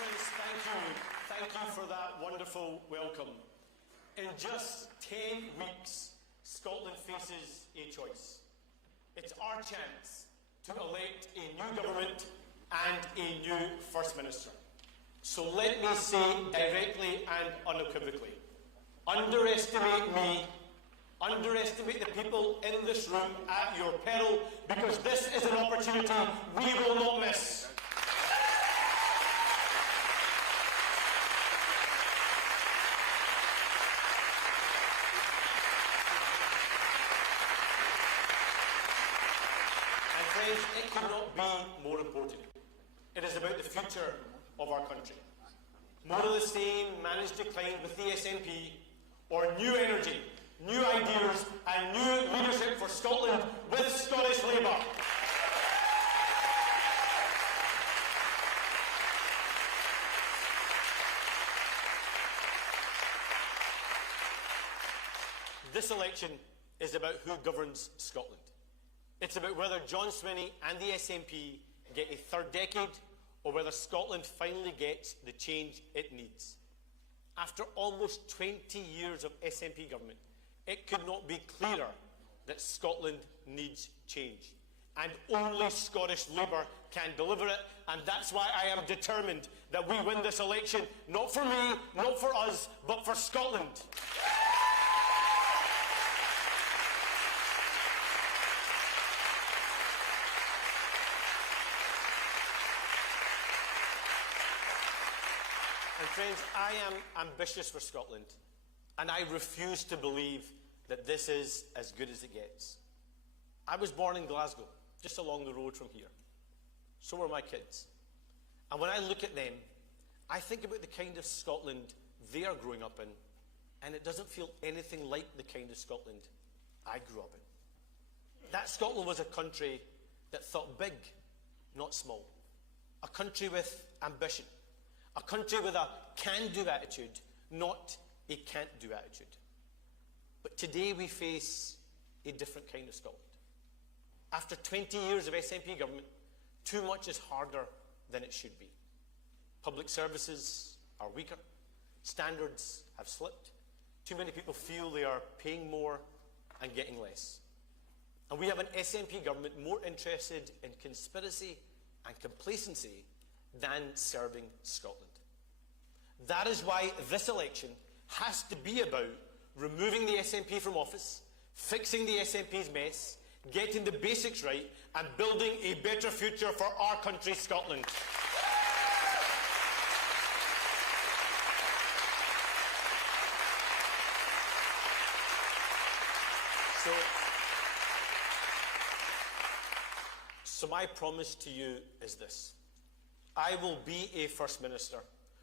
Conference, thank you for that wonderful welcome. In just 10 weeks, Scotland faces a choice. It's our chance to elect a new government and a new First Minister. So let me say directly and unequivocally, underestimate me, underestimate the people in this room at your peril, because this is an opportunity we will not miss. And friends, it cannot be more important. It is about the future of our country. More of the same, managed decline with the SNP, or new energy, new ideas and new leadership for Scotland with Scottish Labour. This election is about who governs Scotland. It's about whether John Swinney and the SNP get a third decade, or whether Scotland finally gets the change it needs. After almost 20 years of SNP government, it could not be clearer that Scotland needs change. And only Scottish Labour can deliver it, and that's why I am determined that we win this election, not for me, not for us, but for Scotland. And friends, I am ambitious for Scotland, and I refuse to believe that this is as good as it gets. I was born in Glasgow, just along the road from here. So were my kids. And when I look at them, I think about the kind of Scotland they are growing up in, and it doesn't feel anything like the kind of Scotland I grew up in. That Scotland was a country that thought big, not small. A country with ambition. A country with a can-do attitude, not a can't-do attitude. But today we face a different kind of Scotland. After 20 years of SNP government, too much is harder than it should be. Public services are weaker. Standards have slipped. Too many people feel they are paying more and getting less. And we have an SNP government more interested in conspiracy and complacency than serving Scotland. That is why this election has to be about removing the SNP from office, fixing the SNP's mess, getting the basics right, and building a better future for our country, Scotland. So my promise to you is this. I will be a First Minister,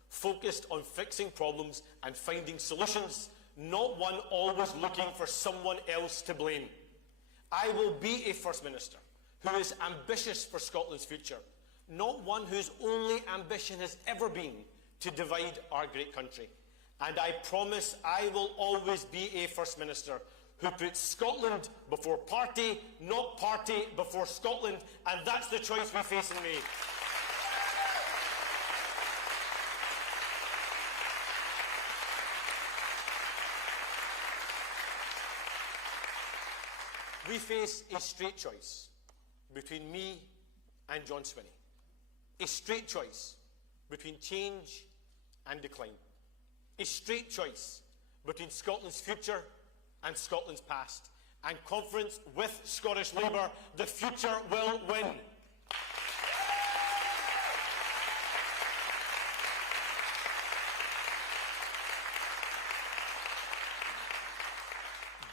focused on fixing problems and finding solutions, not one always looking for someone else to blame. I will be a First Minister who is ambitious for Scotland's future, not one whose only ambition has ever been to divide our great country. And I promise I will always be a First Minister who puts Scotland before party, not party before Scotland, and that's the choice we face in May. We face a straight choice between me and John Swinney. A straight choice between change and decline. A straight choice between Scotland's future and Scotland's past. And conference with Scottish Labour, the future will win.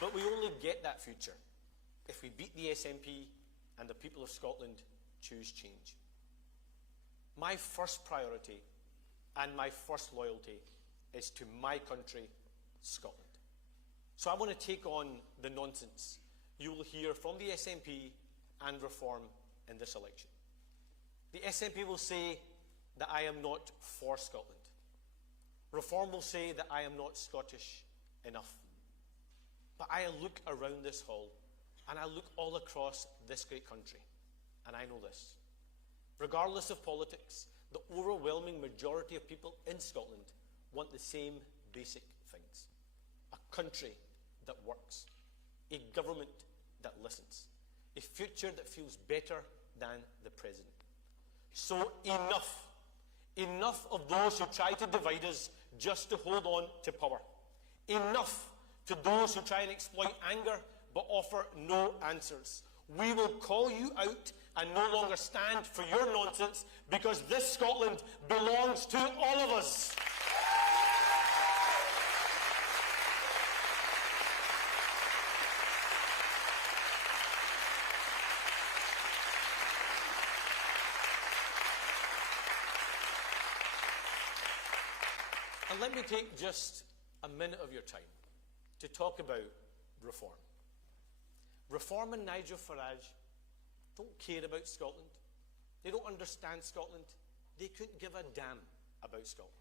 But we only get that future if we beat the SNP and the people of Scotland choose change. My first priority and my first loyalty is to my country, Scotland. So I want to take on the nonsense you will hear from the SNP and Reform in this election. The SNP will say that I am not for Scotland. Reform will say that I am not Scottish enough. But I look around this hall and I look all across this great country, and I know this. Regardless of politics, the overwhelming majority of people in Scotland want the same basic things. A country that works, a government that listens, a future that feels better than the present. So enough. Enough of those who try to divide us just to hold on to power. Enough to those who try and exploit anger but offer no answers. We will call you out and no longer stand for your nonsense, because this Scotland belongs to all of us. And let me take just a minute of your time to talk about reform. Reform and Nigel Farage don't care about Scotland. They don't understand Scotland. They couldn't give a damn about Scotland.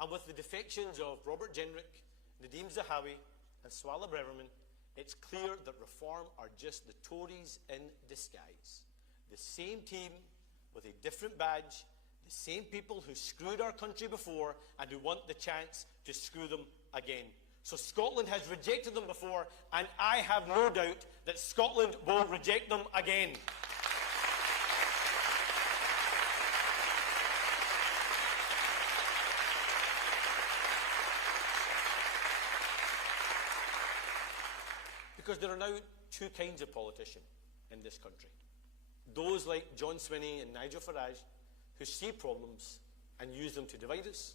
And with the defections of Robert Jenrick, Nadeem Zahawi and Swala Breverman, it's clear that Reform are just the Tories in disguise. The same team with a different badge, the same people who screwed our country before and who want the chance to screw them again. So Scotland has rejected them before, and I have no doubt that Scotland will reject them again. Because there are now two kinds of politician in this country. Those like John Swinney and Nigel Farage, who see problems and use them to divide us,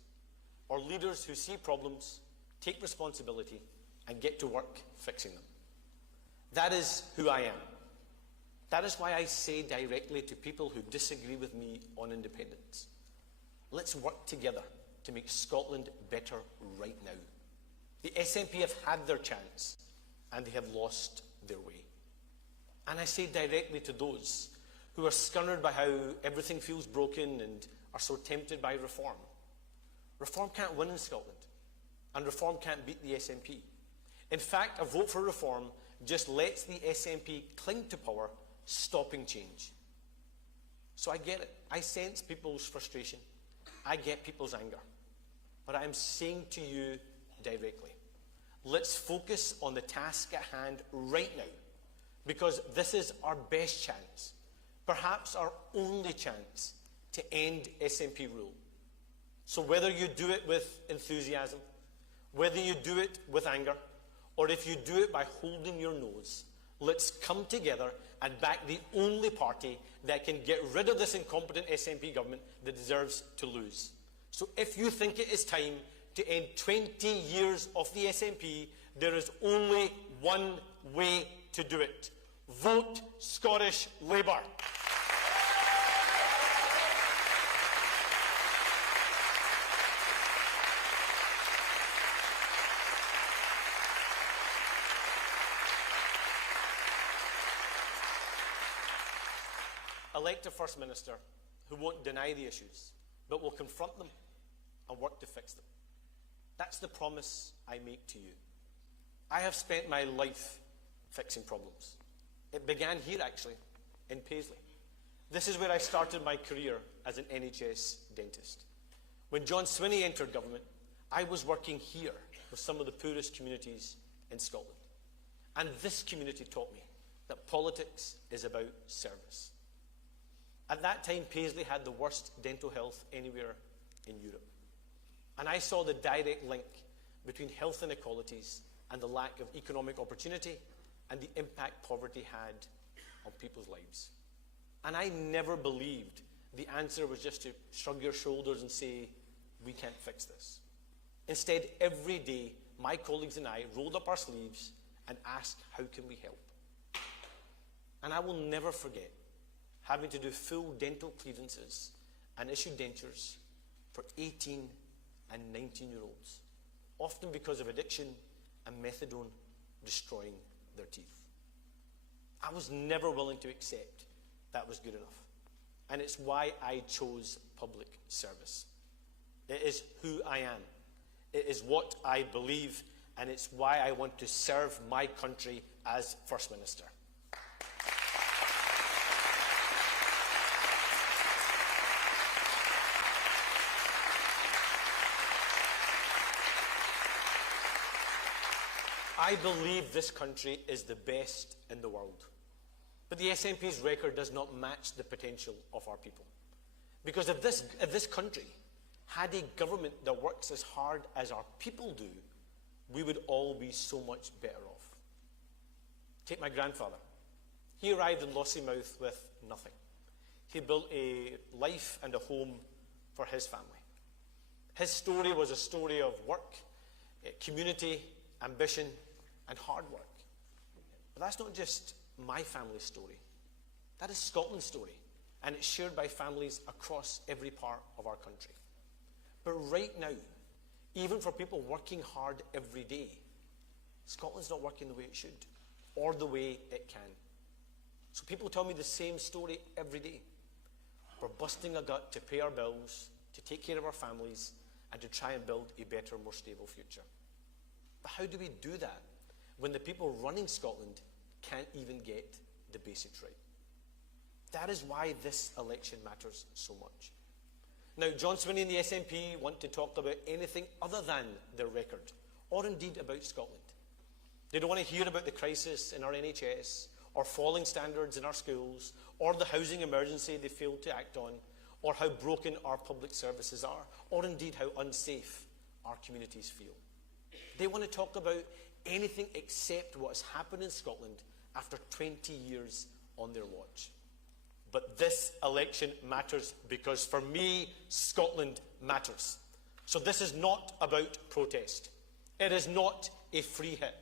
or leaders who see problems, take responsibility, and get to work fixing them. That is who I am. That is why I say directly to people who disagree with me on independence, let's work together to make Scotland better right now. The SNP have had their chance, and they have lost their way. And I say directly to those who are scunnered by how everything feels broken and are so tempted by reform. Reform can't win in Scotland, and Reform can't beat the SNP. In fact, a vote for Reform just lets the SNP cling to power, stopping change. So I get it. I sense people's frustration. I get people's anger. But I am saying to you directly, let's focus on the task at hand right now, because this is our best chance, perhaps our only chance, to end SNP rule. So whether you do it with enthusiasm, whether you do it with anger, or if you do it by holding your nose, let's come together and back the only party that can get rid of this incompetent SNP government that deserves to lose. So if you think it is time to end 20 years of the SNP, there is only one way to do it. Vote Scottish Labour. Elect a First Minister who won't deny the issues, but will confront them and work to fix them. That's the promise I make to you. I have spent my life fixing problems. It began here, actually, in Paisley. This is where I started my career as an NHS dentist. When John Swinney entered government, I was working here with some of the poorest communities in Scotland. And this community taught me that politics is about service. At that time, Paisley had the worst dental health anywhere in Europe. And I saw the direct link between health inequalities and the lack of economic opportunity and the impact poverty had on people's lives. And I never believed the answer was just to shrug your shoulders and say, we can't fix this. Instead, every day, my colleagues and I rolled up our sleeves and asked, how can we help? And I will never forget having to do full dental clearances and issue dentures for 18 and 19-year-olds, often because of addiction and methadone destroying their teeth. I was never willing to accept that was good enough. And it's why I chose public service. It is who I am. It is what I believe, and it's why I want to serve my country as First Minister. I believe this country is the best in the world. But the SNP's record does not match the potential of our people. Because if this country had a government that works as hard as our people do, we would all be so much better off. Take my grandfather. He arrived in Lossiemouth with nothing. He built a life and a home for his family. His story was a story of work, community, ambition, and hard work. But that's not just my family's story. That is Scotland's story, and it's shared by families across every part of our country. But right now, even for people working hard every day, Scotland's not working the way it should, or the way it can. So people tell me the same story every day. We're busting a gut to pay our bills, to take care of our families, and to try and build a better, more stable future. But how do we do that when the people running Scotland can't even get the basics right? That is why this election matters so much. Now, John Swinney and the SNP want to talk about anything other than their record, or indeed about Scotland. They don't want to hear about the crisis in our NHS, or falling standards in our schools, or the housing emergency they failed to act on, or how broken our public services are, or indeed how unsafe our communities feel. They want to talk about anything except what has happened in Scotland after 20 years on their watch. But this election matters because, for me, Scotland matters. So this is not about protest. It is not a free hit.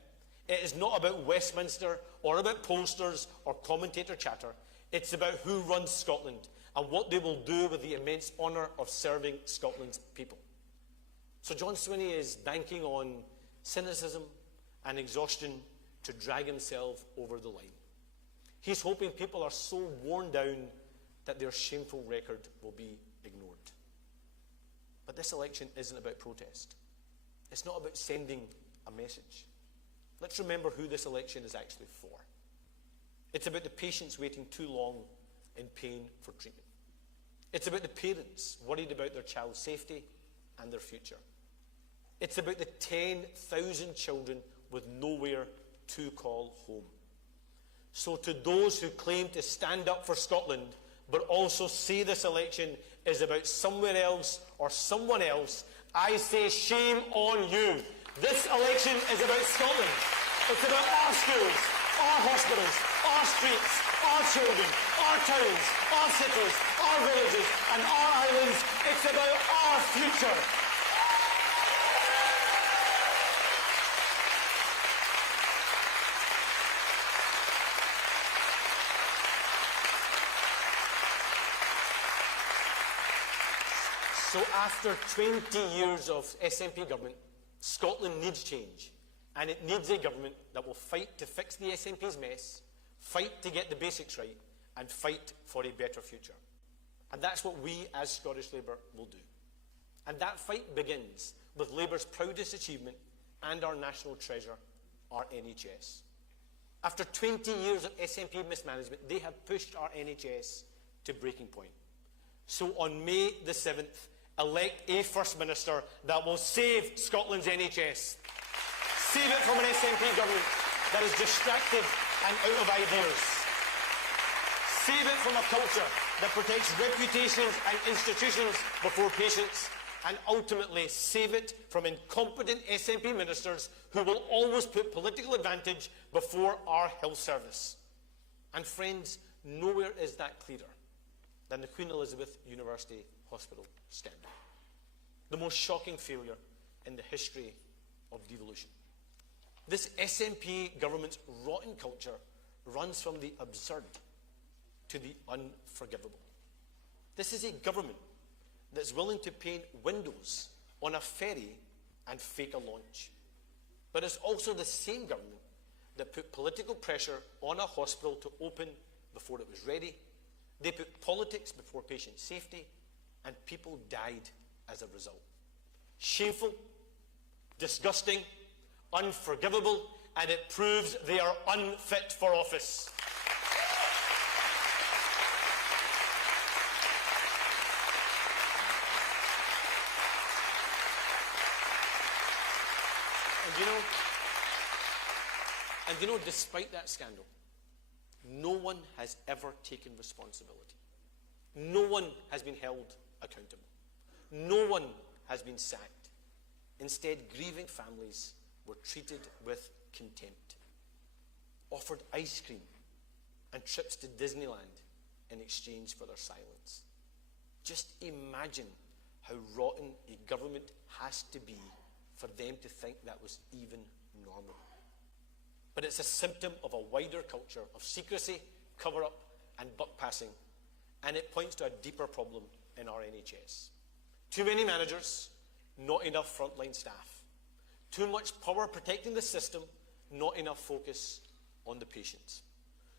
It is not about Westminster or about pollsters or commentator chatter. It's about who runs Scotland and what they will do with the immense honour of serving Scotland's people. So John Swinney is banking on cynicism and exhaustion to drag himself over the line. He's hoping people are so worn down that their shameful record will be ignored. But this election isn't about protest. It's not about sending a message. Let's remember who this election is actually for. It's about the patients waiting too long in pain for treatment. It's about the parents worried about their child's safety and their future. It's about the 10,000 children with nowhere to call home. So to those who claim to stand up for Scotland, but also say this election is about somewhere else or someone else, I say shame on you. This election is about Scotland. It's about our schools, our hospitals, our streets, our children, our towns, our cities, our villages and our islands. It's about our future. So after 20 years of SNP government, Scotland needs change. And it needs a government that will fight to fix the SNP's mess, fight to get the basics right, and fight for a better future. And that's what we as Scottish Labour will do. And that fight begins with Labour's proudest achievement and our national treasure, our NHS. After 20 years of SNP mismanagement, they have pushed our NHS to breaking point. So on May the 7th, elect a First Minister that will save Scotland's NHS. Save it from an SNP government that is distracted and out of ideas. Save it from a culture that protects reputations and institutions before patients. And ultimately save it from incompetent SNP ministers who will always put political advantage before our health service. And friends, nowhere is that clearer than the Queen Elizabeth University Hospital scandal. The most shocking failure in the history of devolution. This SNP government's rotten culture runs from the absurd to the unforgivable. This is a government that's willing to paint windows on a ferry and fake a launch. But it's also the same government that put political pressure on a hospital to open before it was ready. They put politics before patient safety, and people died as a result. Shameful, disgusting, unforgivable, and it proves they are unfit for office. And And you know, despite that scandal, no one has ever taken responsibility. No one has been held accountable. No one has been sacked. Instead, grieving families were treated with contempt, offered ice cream and trips to Disneyland in exchange for their silence. Just imagine how rotten a government has to be for them to think that was even normal. But it's a symptom of a wider culture of secrecy, cover-up and buck-passing, and it points to a deeper problem in our NHS. Too many managers, not enough frontline staff. Too much power protecting the system, not enough focus on the patients.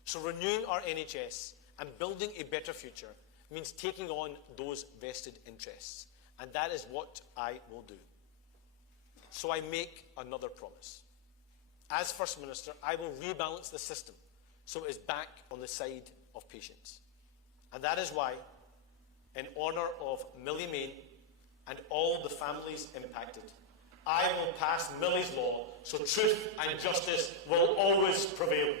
So renewing our NHS and building a better future means taking on those vested interests. And that is what I will do. So I make another promise. As First Minister, I will rebalance the system so it is back on the side of patients. And that is why, in honour of Millie Main and all the families impacted, I will pass Millie's Law so truth and justice will always prevail.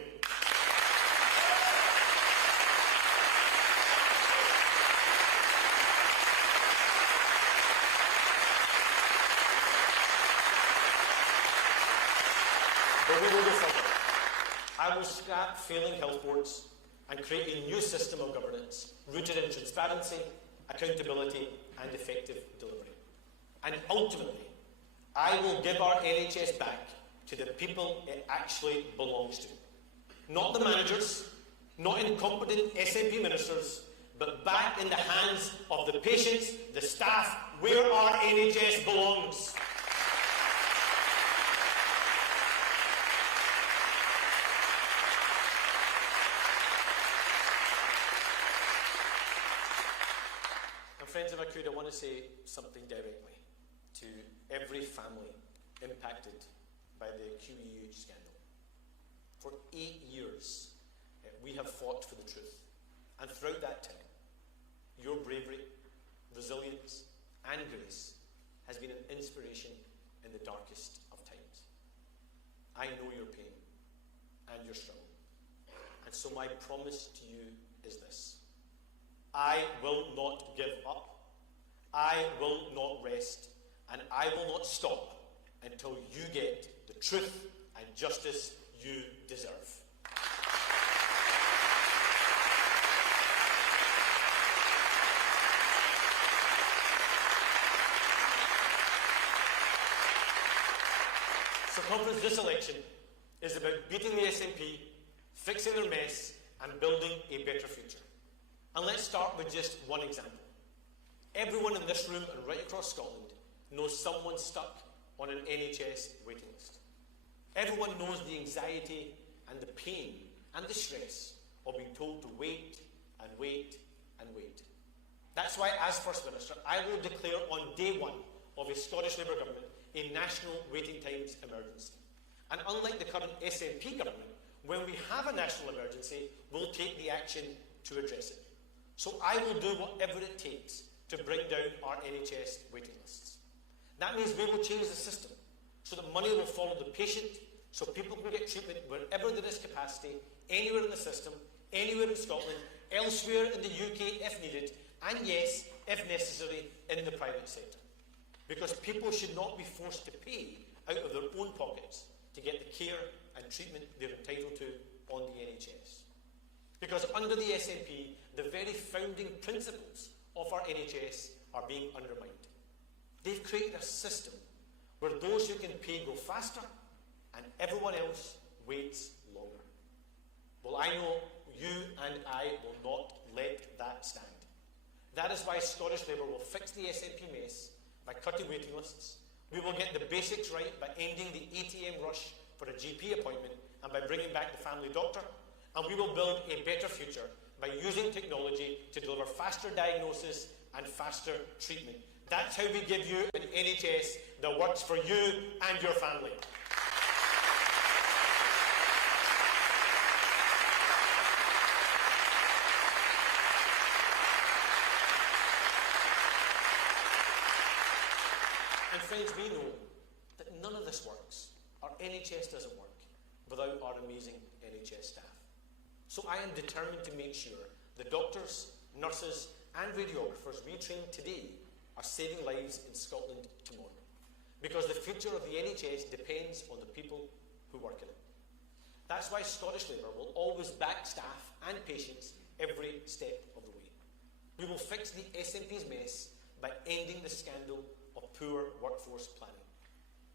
But we will go further. I will scrap failing health boards and create a new system of governance rooted in transparency, accountability and effective delivery. And ultimately, I will give our NHS back to the people it actually belongs to. Not the managers, not incompetent SNP ministers, but back in the hands of the patients, the staff, where our NHS belongs. Friends, if I could, I want to say something directly to every family impacted by the QEH scandal. For 8 years, we have fought for the truth. And throughout that time, your bravery, resilience, and grace has been an inspiration in the darkest of times. I know your pain and your struggle. And so my promise to you is this. I will not give up, I will not rest, and I will not stop until you get the truth and justice you deserve. So, conference, this election is about beating the SNP, fixing their mess, and building a better future. And let's start with just one example. Everyone in this room and right across Scotland knows someone stuck on an NHS waiting list. Everyone knows the anxiety and the pain and the stress of being told to wait and wait and wait. That's why, as First Minister, I will declare on day one of a Scottish Labour government a national waiting times emergency. And unlike the current SNP government, when we have a national emergency, we'll take the action to address it. So I will do whatever it takes to bring down our NHS waiting lists. That means we will change the system so that money will follow the patient, so people can get treatment wherever there is capacity, anywhere in the system, anywhere in Scotland, elsewhere in the UK if needed, and yes, if necessary, in the private sector. Because people should not be forced to pay out of their own pockets to get the care and treatment they're entitled to on the NHS. Because under the SNP, the very founding principles of our NHS are being undermined. They've created a system where those who can pay go faster and everyone else waits longer. Well, I know you and I will not let that stand. That is why Scottish Labour will fix the SNP mess by cutting waiting lists. We will get the basics right by ending the ATM rush for a GP appointment and by bringing back the family doctor. And we will build a better future by using technology to deliver faster diagnosis and faster treatment. That's how we give you an NHS that works for you and your family. And friends, we know that none of this works. Our NHS doesn't work without our amazing NHS staff. So I am determined to make sure the doctors, nurses and radiographers we train today are saving lives in Scotland tomorrow. Because the future of the NHS depends on the people who work in it. That's why Scottish Labour will always back staff and patients every step of the way. We will fix the SNP's mess by ending the scandal of poor workforce planning.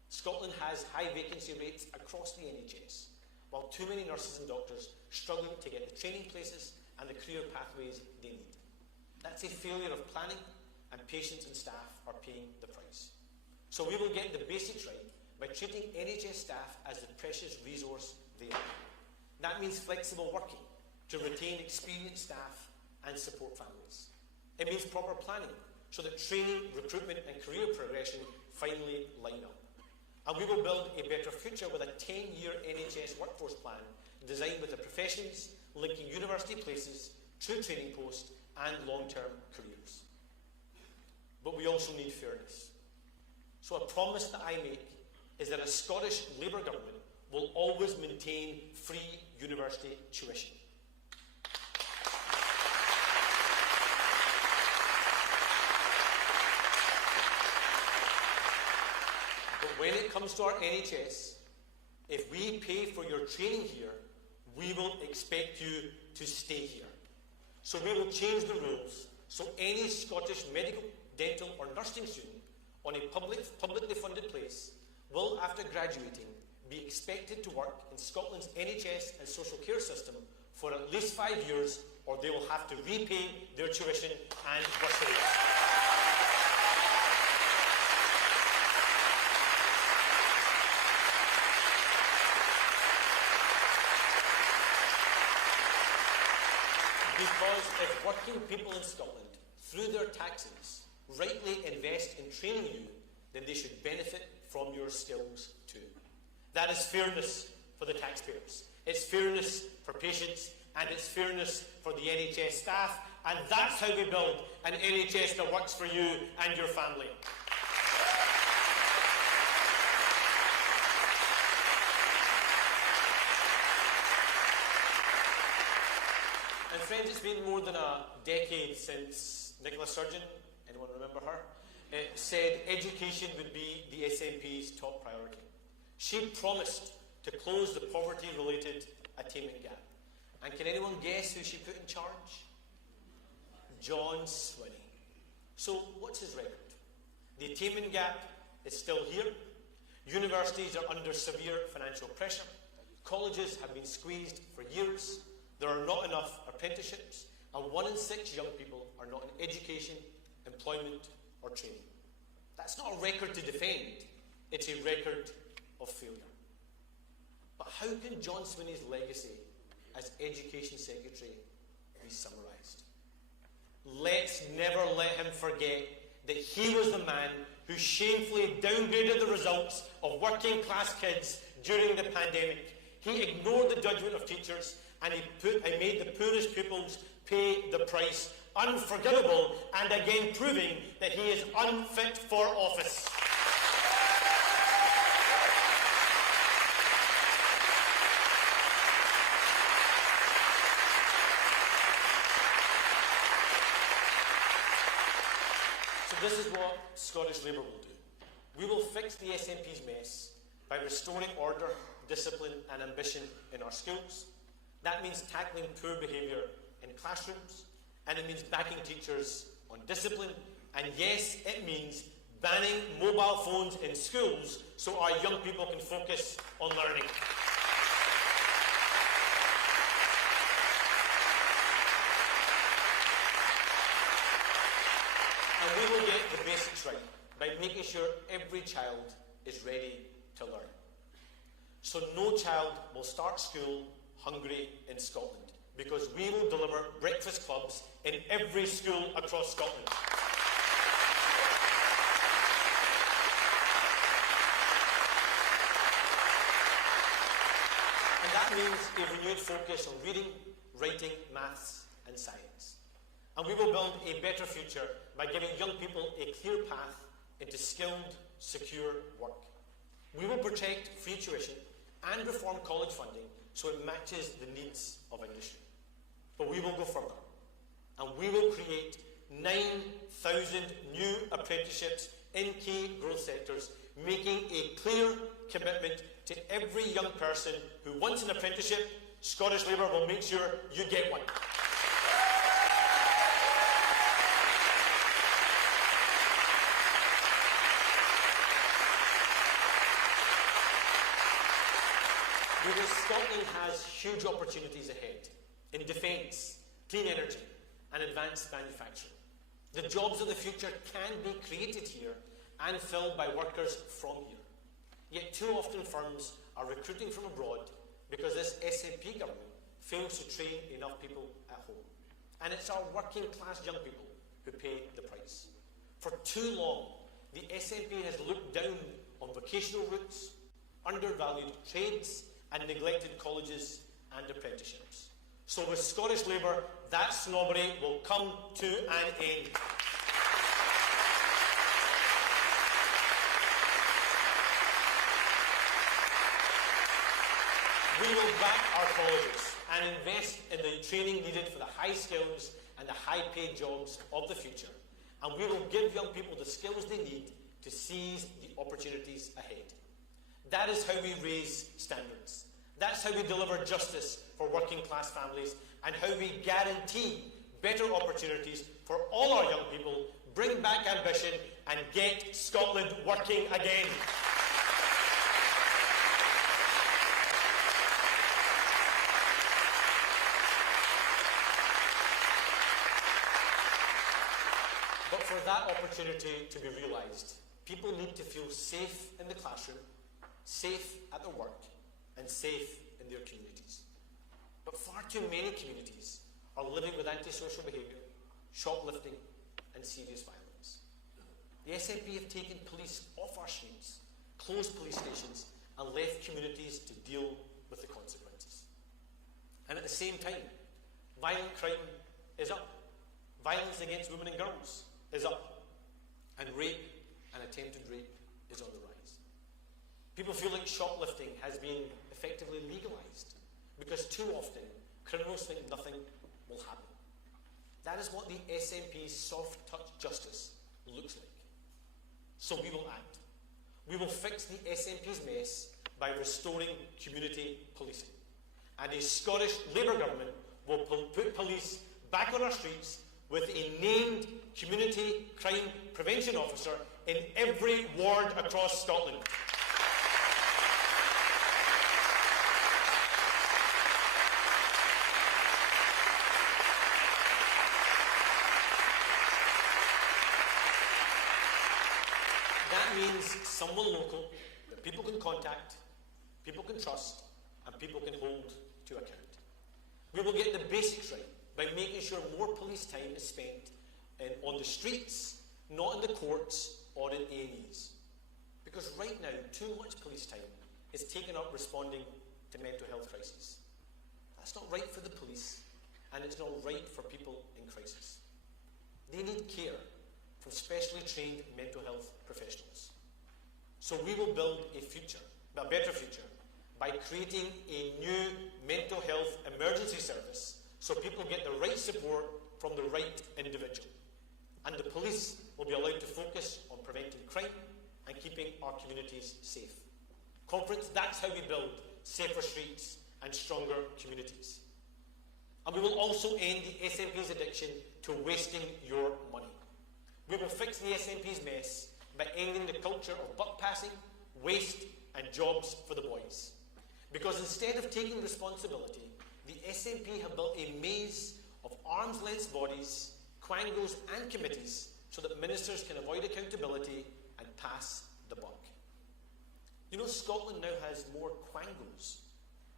Scotland has high vacancy rates across the NHS, while too many nurses and doctors struggling to get the training places and the career pathways they need. That's a failure of planning, and patients and staff are paying the price. So we will get the basics right by treating NHS staff as the precious resource they are. That means flexible working to retain experienced staff and support families. It means proper planning so that training, recruitment and career progression finally line up. And we will build a better future with a 10-year NHS workforce plan designed with the professions, linking university places, true training posts and long-term careers. But we also need fairness. So a promise that I make is that a Scottish Labour government will always maintain free university tuition. But when it comes to our NHS, if we pay for your training here, we will expect you to stay here. So we will change the rules so any Scottish medical, dental or nursing student on a publicly funded place will, after graduating, be expected to work in Scotland's NHS and social care system for at least 5 years, or they will have to repay their tuition and bursaries. Because if working people in Scotland, through their taxes, rightly invest in training you, then they should benefit from your skills too. That is fairness for the taxpayers. It's fairness for patients, and it's fairness for the NHS staff, and that's how we build an NHS that works for you and your family. And friends, it's been more than a decade since Nicola Sturgeon, anyone remember her, said education would be the SNP's top priority. She promised to close the poverty-related attainment gap. And can anyone guess who she put in charge? John Swinney. So what's his record? The attainment gap is still here. Universities are under severe financial pressure. Colleges have been squeezed for years. There are not enough apprenticeships, and 1 in 6 young people are not in education, employment or training. That's not a record to defend, it's a record of failure. But how can John Swinney's legacy as Education Secretary be summarised? Let's never let him forget that he was the man who shamefully downgraded the results of working class kids during the pandemic. He ignored the judgment of teachers and he made the poorest pupils pay the price. Unforgivable, and again proving that he is unfit for office. So this is what Scottish Labour will do. We will fix the SNP's mess by restoring order, discipline and ambition in our schools. That means tackling poor behaviour in classrooms, and it means backing teachers on discipline, and yes, it means banning mobile phones in schools so our young people can focus on learning. And we will get the basics right by making sure every child is ready to learn. So no child will start school hungry in Scotland, because we will deliver breakfast clubs in every school across Scotland. And that means a renewed focus on reading, writing, maths and science. And we will build a better future by giving young people a clear path into skilled, secure work. We will protect free tuition and reform college funding so it matches the needs of industry. But we will go further, and we will create 9,000 new apprenticeships in key growth sectors, making a clear commitment to every young person who wants an apprenticeship. Scottish Labour will make sure you get one. Because Scotland has huge opportunities ahead in defence, clean energy and advanced manufacturing. The jobs of the future can be created here and filled by workers from here. Yet too often firms are recruiting from abroad because this SNP government fails to train enough people at home. And it's our working class young people who pay the price. For too long, the SNP has looked down on vocational routes, undervalued trades and neglected colleges and apprenticeships. So with Scottish Labour, that snobbery will come to an end. We will back our colleges and invest in the training needed for the high skills and the high paid jobs of the future. And we will give young people the skills they need to seize the opportunities ahead. That is how we raise standards. That's how we deliver justice for working class families and how we guarantee better opportunities for all our young people, bring back ambition and get Scotland working again. But for that opportunity to be realised, people need to feel safe in the classroom, safe at their work, and safe in their communities. But far too many communities are living with antisocial behaviour, shoplifting, and serious violence. The SNP have taken police off our streets, closed police stations, and left communities to deal with the consequences. And at the same time, violent crime is up. Violence against women and girls is up. And rape and attempted rape is on the rise. People feel like shoplifting has been effectively legalised because too often criminals think nothing will happen. That is what the SNP's soft touch justice looks like. So we will act. We will fix the SNP's mess by restoring community policing. And a Scottish Labour government will put police back on our streets with a named community crime prevention officer in every ward across Scotland. That means someone local that people can contact, people can trust, and people can hold to account. We will get the basics right by making sure more police time is spent on the streets, not in the courts or in A&Es. Because right now, too much police time is taken up responding to mental health crises. That's not right for the police, and it's not right for people in crisis. They need care from specially trained mental health professionals. So we will build a better future, by creating a new mental health emergency service so people get the right support from the right individual. And the police will be allowed to focus on preventing crime and keeping our communities safe. Conference, that's how we build safer streets and stronger communities. And we will also end the SNP's addiction to wasting your money. We will fix the SNP's mess by ending the culture of buck passing, waste and jobs for the boys. Because instead of taking responsibility, the SNP have built a maze of arm's-length bodies, quangos and committees so that ministers can avoid accountability and pass the buck. You know, Scotland now has more quangos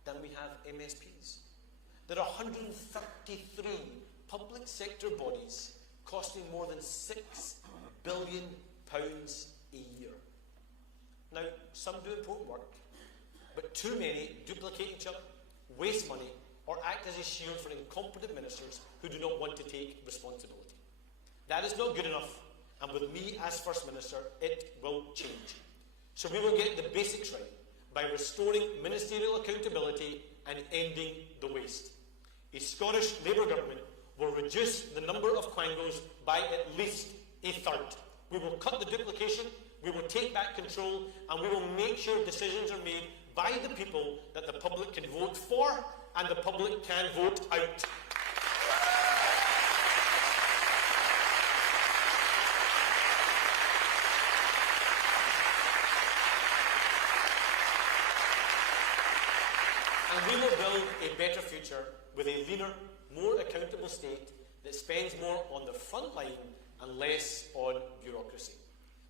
than we have MSPs. There are 133 public sector bodies costing more than £6 billion a year. Now, some do important work, but too many duplicate each other, waste money, or act as a shield for incompetent ministers who do not want to take responsibility. That is not good enough, and with me as First Minister, it will change. So we will get the basics right by restoring ministerial accountability and ending the waste. A Scottish Labour government will reduce the number of quangos by at least a third. We will cut the duplication, we will take back control, and we will make sure decisions are made by the people that the public can vote for and the public can vote out. And we will build a better future with a leaner, more accountable state that spends more on the front line and less on bureaucracy.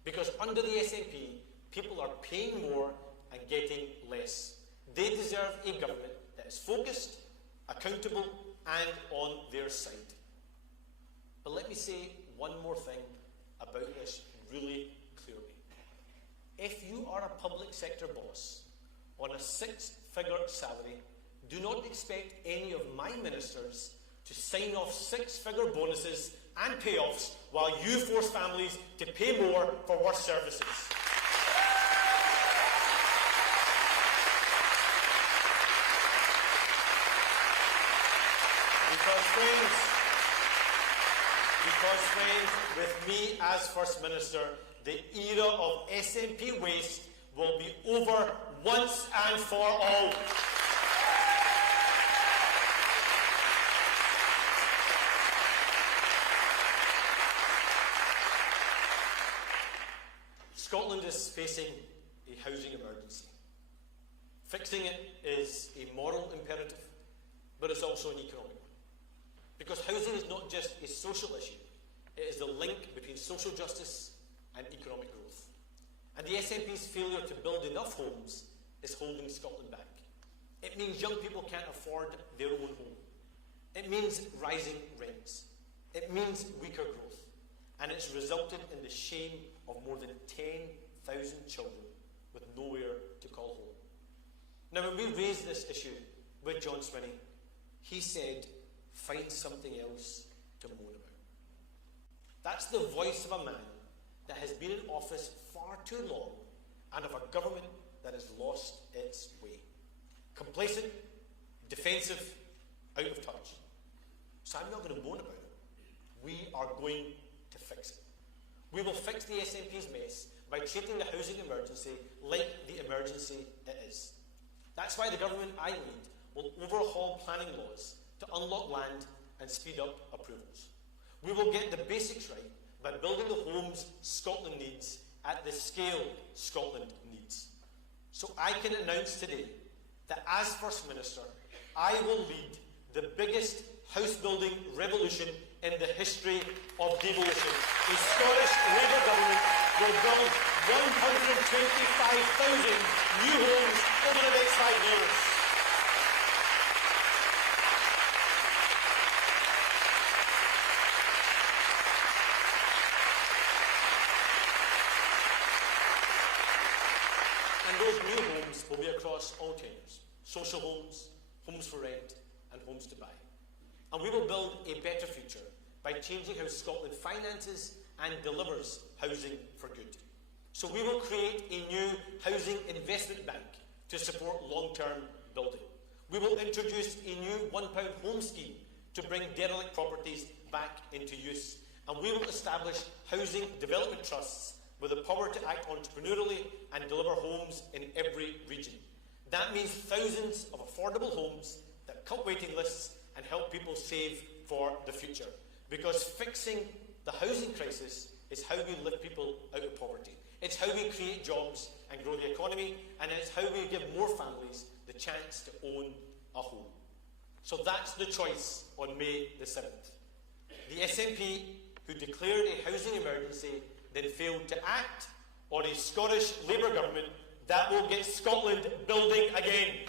Because under the SNP, people are paying more and getting less. They deserve a government that is focused, accountable, and on their side. But let me say one more thing about this really clearly. If you are a public sector boss on a six-figure salary, do not expect any of my ministers to sign off six-figure bonuses and payoffs while you force families to pay more for worse services. Because friends, with me as First Minister, the era of SNP waste will be over once and for all. Scotland is facing a housing emergency. Fixing it is a moral imperative, but it's also an economic one. Because housing is not just a social issue, it is the link between social justice and economic growth. And the SNP's failure to build enough homes is holding Scotland back. It means young people can't afford their own home. It means rising rents. It means weaker growth. And it's resulted in the shame of more than 10,000 children with nowhere to call home. Now, when we raised this issue with John Swinney, he said, find something else to moan about. That's the voice of a man that has been in office far too long and of a government that has lost its way. Complacent, defensive, out of touch. So I'm not going to moan about it. We are going to fix it. We will fix the SNP's mess by treating the housing emergency like the emergency it is. That's why the government I lead will overhaul planning laws to unlock land and speed up approvals. We will get the basics right by building the homes Scotland needs at the scale Scotland needs. So I can announce today that as First Minister, I will lead the biggest house building revolution in the history of devolution. The Scottish Labour government will build 125,000 new homes over the next 5 years. And those new homes will be across all tenures: social homes, homes for rent, and homes to buy. And we will build a better future by changing how Scotland finances and delivers housing for good. So we will create a new housing investment bank to support long-term building. We will introduce a new £1 home scheme to bring derelict properties back into use. And we will establish housing development trusts with the power to act entrepreneurially and deliver homes in every region. That means thousands of affordable homes that cut waiting lists and help people save for the future. Because fixing the housing crisis is how we lift people out of poverty. It's how we create jobs and grow the economy, and it's how we give more families the chance to own a home. So that's the choice on May the 7th. The SNP, who declared a housing emergency, then failed to act, or a Scottish Labour government that will get Scotland building again.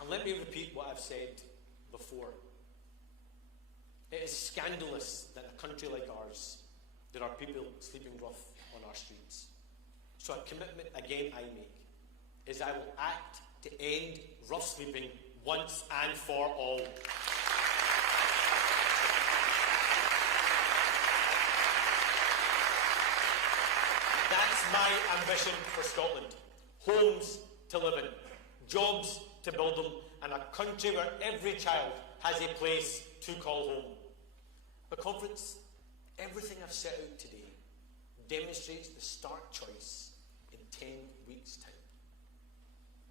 And let me repeat what I've said before. It is scandalous that a country like ours, there are people sleeping rough on our streets. So a commitment again I make is I will act to end rough sleeping once and for all. That's my ambition for Scotland. Homes to live in, jobs to build them, and a country where every child has a place to call home. But Conference, everything I've set out today demonstrates the stark choice in 10 weeks' time.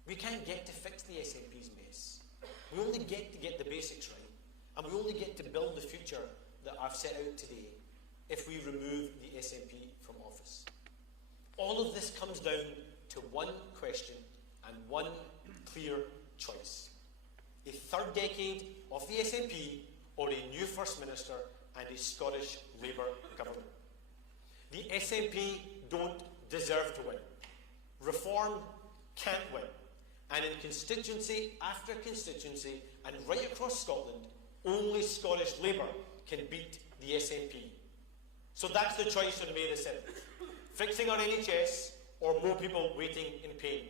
We can't get to fix the SNP's mess. We only get to get the basics right, and we only get to build the future that I've set out today if we remove the SNP from office. All of this comes down to one question and one clear choice. A third decade of the SNP or a new First Minister and a Scottish Labour government. The SNP don't deserve to win. Reform can't win. And in constituency after constituency and right across Scotland, only Scottish Labour can beat the SNP. So that's the choice on May the 7th. Fixing our NHS or more people waiting in pain.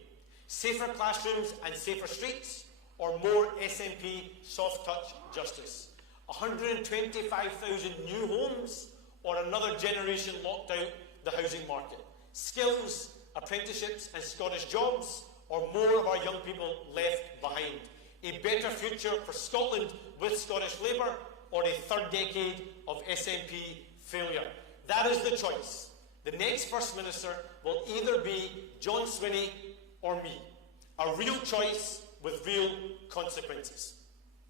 Safer classrooms and safer streets or more SNP soft-touch justice. 125,000 new homes or another generation locked out the housing market. Skills, apprenticeships and Scottish jobs or more of our young people left behind. A better future for Scotland with Scottish Labour or a third decade of SNP failure. That is the choice. The next First Minister will either be John Swinney or me. A real choice with real consequences.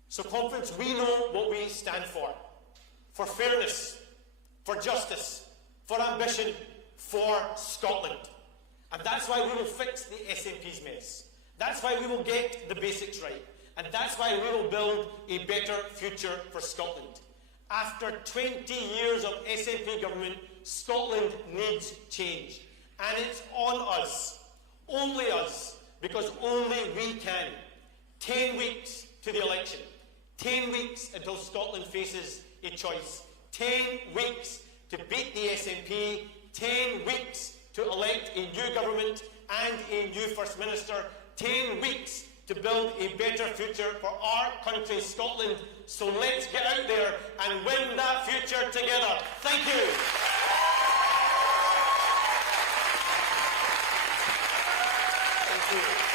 So Conference, we know what we stand for. For fairness, for justice, for ambition, for Scotland. And that's why we will fix the SNP's mess. That's why we will get the basics right. And that's why we will build a better future for Scotland. After 20 years of SNP government, Scotland needs change. And it's on us, only us, because only we can. 10 weeks to the election. 10 weeks until Scotland faces a choice. 10 weeks to beat the SNP. 10 weeks to elect a new government and a new First Minister. 10 weeks to build a better future for our country, Scotland. So let's get out there and win that future together. Thank you. Thank you.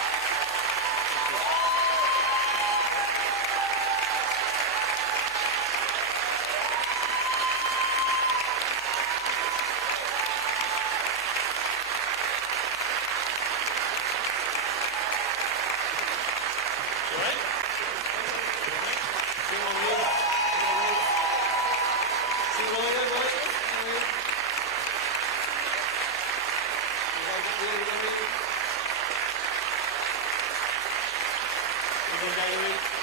Thank you.